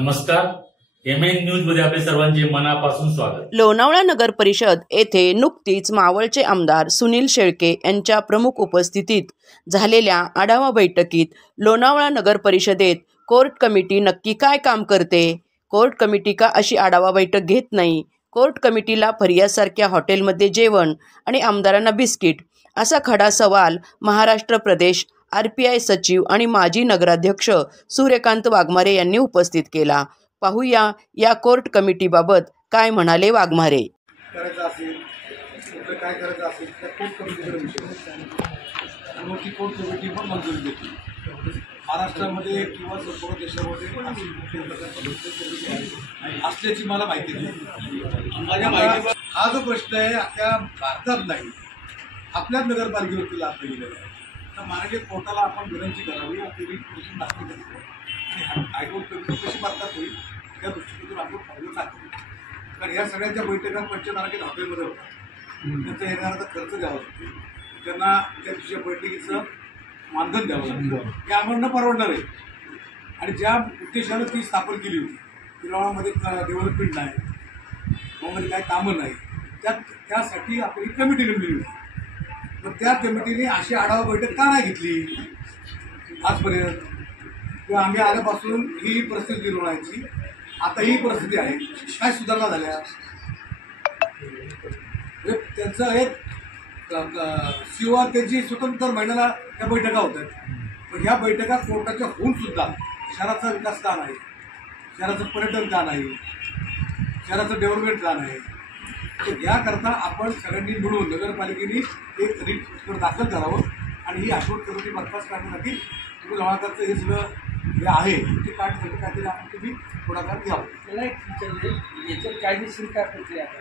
नमस्कार, MN news मध्ये आपले सर्वांचे मनापासून स्वागत। लोणावळा नगर परिषद येथे नुकतीच मावळचे आमदार सुनील शेळके यांच्या प्रमुख उपस्थितीत झालेल्या आढावा बैठकीत लोणावळा नगर परिषदेत कोर्ट कमिटी नक्की काय काम करते, कोर्ट कमिटी का अशी आढावा बैठक घेत नाही, कोर्ट कमिटीला फरियादसारख्या हॉटेलमध्ये जेवण आणि आमदारांना बिस्किट असा खडा सवाल महाराष्ट्र प्रदेश RPI सचिव आणि माजी नगराध्यक्ष सूर्यकांत वाघमारे यांनी उपस्थित केला। पाहूया या कोर्ट कमिटीबाबत काय म्हणाले वाघमारे। करायचं असेल तर काय करायचं असेल त्या कोर्ट कमिटीकडे विषय आणि ती कोर्ट कमिटी पण मंजुरी देते। महाराष्ट्रामध्ये किंवा संपूर्ण देशामध्ये असल्याची मला माहिती नाही। माझ्या माहितीवर हा जो प्रश्न आहे अख्ख्या भारतात नाही, आपल्याच नगरपालिकेवरती लाभ दिलेला आहे। तर माननीय कोर्टाला आपण विनंती करावी, आपली पिटिशन दाखल करावी आणि हायकोर्ट कमिटी कशी बरखास्त होईल त्या दृष्टीकोनातून आपण पावलं टाकतो। कारण ह्या सगळ्यांच्या बैठका पंचतारांकित हॉटेलमध्ये होतात, त्यांचा येणारा खर्च द्यावा लागतो, त्यांना त्या दिवशी बैठकीचं मानधन द्यावं लागतं, हे आम्हाला परवडणार आहे। आणि ज्या उद्देशानं ती स्थापन केली होती की लोणावळ्यामध्ये डेव्हलपमेंट नाही, लोणावळ्यामध्ये काही कामं नाही, त्यासाठी आपण ही कमिटी नेमली होती। मग त्या कमिटीने अशी आढावा बैठक का नाही घेतली आजपर्यंत, किंवा आम्ही आल्यापासून ही परिस्थिती लोणावळ्याची आता ही परिस्थिती आहे, काय सुधारणा झाल्या? त्यांचं एक शिवा त्यांची स्वतंत्र महिन्याला त्या बैठका होतात, पण ह्या बैठका कोर्टाच्या होऊन सुद्धा शहराचा विकास का नाही, शहराचं पर्यटन का नाही, शहराचं डेव्हलपमेंट का नाही, तर याकरता आपण सगळ्यांनी मिळून नगरपालिकेने एक रिट दाखल करावं आणि ही हायकोर्ट कमिटी बरखास्त करण्यासाठी तुम्ही लोणावळ्याचं हे सगळं जे आहे ते काढण्यासाठी काहीतरी आपण तुम्ही पुढाकार घ्यावं। त्याला एक विचारले याच्यात कायदेशीर काय प्रक्रिया आहे,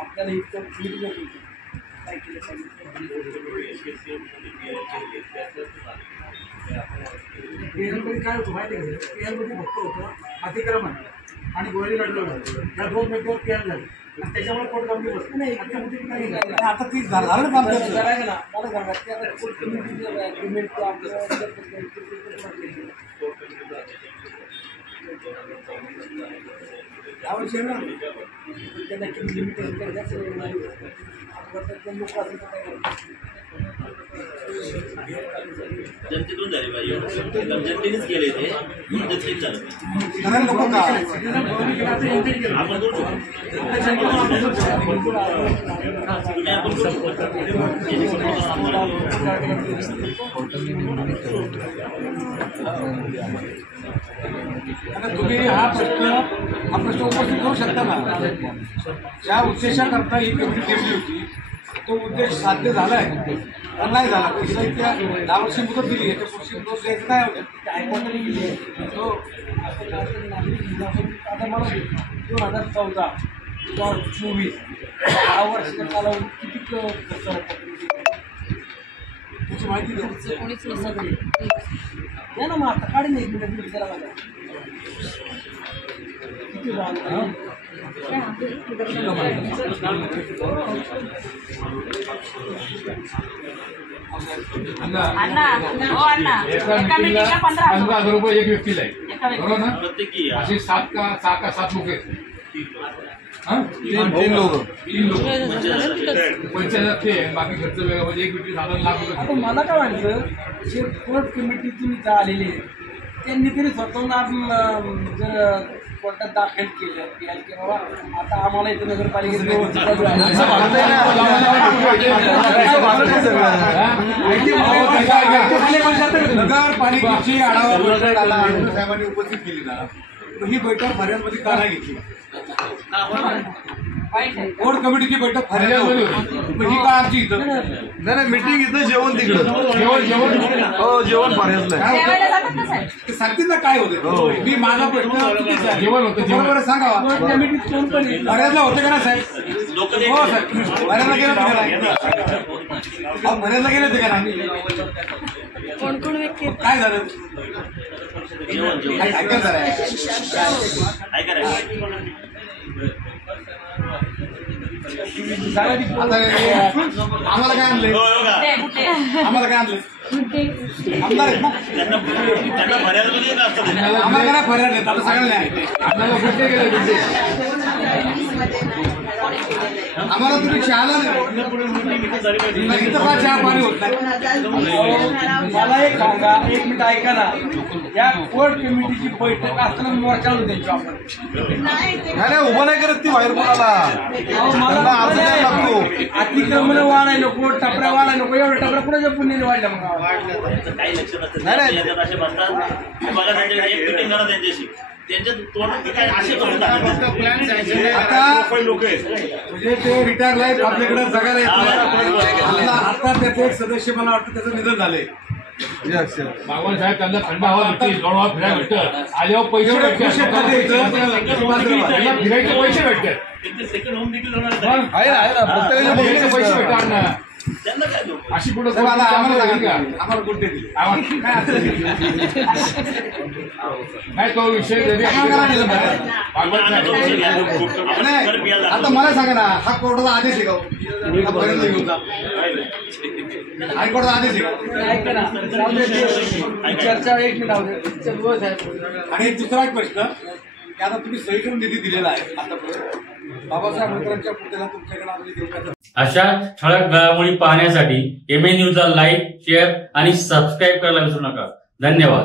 आपल्याला इतकं काय केलं पाहिजे। काय होतं माहिती आहे का, पेअरमध्ये फक्त होतं अतिक्रमण आणि गोळी लढलं होतं, या दोन मुद्द्यावर पेअर झाले आणि त्याच्यामुळे कोर्ट कमिटी बसली नाही। आता ती झालं काम करायचं ना, मला सांगा की आता कोर्ट कमिटी पेमेंट यावर्षी ना त्यांना किती लिमिट लोक असेल जनतेतून झाले पाहिजे, जनतेनेच केले ते जनतेच झालं कारण लोक का आपण करू तुम्ही हा प्रश्न उपस्थित करू शकता ना। ज्या उद्देशाकरता ही कमिटी नेमली होती तो उद्देश साध्य झाला आहे तर नाही झाला, त्या 10 वर्षी मुदत दिली, याच्या पुढची मुदत द्यायचं नाही होतं। हायकोर्टाने दिली तो आता मला 2014 2024 10 वर्षाचा कालावधी किती खर्च होता त्याची माहिती द्या ना। मग आता काढून एक मिनिट विचारा मला किती झालं ₹15,000 एक व्यक्तीला आहे, बरोबर ना? असे 7 लोक आहेत, 3 लोक 50,000 ते बाकी खर्च वेगळा, म्हणजे एक व्यक्ती ₹7 लाख। आता मला काय वाटतं, जे कोर्ट कमिटी तुम्ही आलेले आहे त्यांनी तरी स्वतःहून जर कोर्टात दाखल केलं की बाबा आता आम्हाला इथं नगरपालिकेत नगरपालिकेची आढावा बैठक आमदार साहेबांनी उपस्थित केली ना, ही बैठक फरियादमध्ये का नाही घेतली? कोर्ट कमिटीची बैठक फरियादमध्ये होती, मग ही का आमची इथं नाही मीटिंग इथं जेवण तिकडं जेवण फरियादला ते सांगतील ना काय होते। मी माझा प्रश्न जेवण होतं, बरोबर सांगावा, फरियादला होते का ना साहेब? हो साहेब, फरियादला गेलं होतं का नाही? फरियादला गेले होते का नाही? कोण कोण व्यक्ती काय झालं ऐका जरा आम्हाला काय आणलंय, आम्हाला काय आणलंय? आमदार आहेत ना आम्हाला काय फर्याद आहेत आता सगळ्यांना आहे. आपल्याला गुड्डे गेले गुड्डे आम्हाला तुम्ही चहाला नाही इथं पण चहा पाणी होत नाही. मला एक सांगा, एक मिनिट ऐका ना, या कोर्ट कमिटीची बैठक असताना मोर्चा आणून द्यायची आपण. नाही उभं नाही करत ती बाहेर कोणाला त्यांना अर्ज द्यायला लागतो. अतिक्रमण वाढाय नको, टपऱ्या वाढाय नको, एवढ्या टपऱ्या कुणाच्या पुण्याने वाढल्या मग काही लक्षात असते नाही, नाही. त्याच्यात असे बसतात बघा त्यांच्याकडे एक मिटिंग करा त्यांच्याशी त्यांच्या तोंडात काय असे करून आता लोक म्हणजे ते रिटायर लाईफ आपल्याकडे जगायला येत नाही. आता त्याचे एक सदस्य मला वाटतं त्याचं निधन झालंय. बाबासाहेब साहेब त्यांना थंड हवा भेटते, लोणावळा फिरायला भेटतं, आल्यावर पैसे भेटतात, त्यांना फिरायचे पैसे भेटतात, सेकंड होम देखील होणार आहे ना प्रत्येकाच्या फिरायचे पैसे भेटतात ना. त्यांना काय देऊ अशी कुठं साहेब, आता आम्हाला का सांगा, आम्हाला गुड्डे दिले काय असेल नाही तो विषय जरी नाही. आता मला सांगा ना, हा कोर्टाचा आदेश आहे का पर्यंत घेऊन जा हायकोर्टाचा आदेश आहे का? ऐका ना, जाऊ दे ते चर्चा एक मिनिट राहू दे. आणि एक दुसरा एक प्रश्न की आता तुम्ही सही करून निधी दिलेला आहे आतापर्यंत बाबासाहेब आंबेडकरांच्या पुतळ्याला तुमच्याकडे अजून एक रुपयाचा अशा ठळक घडामोडी पाहण्यासाठी MN न्यूजला लाईक, शेअर आणि सबस्क्राईब करायला विसरू नका. धन्यवाद.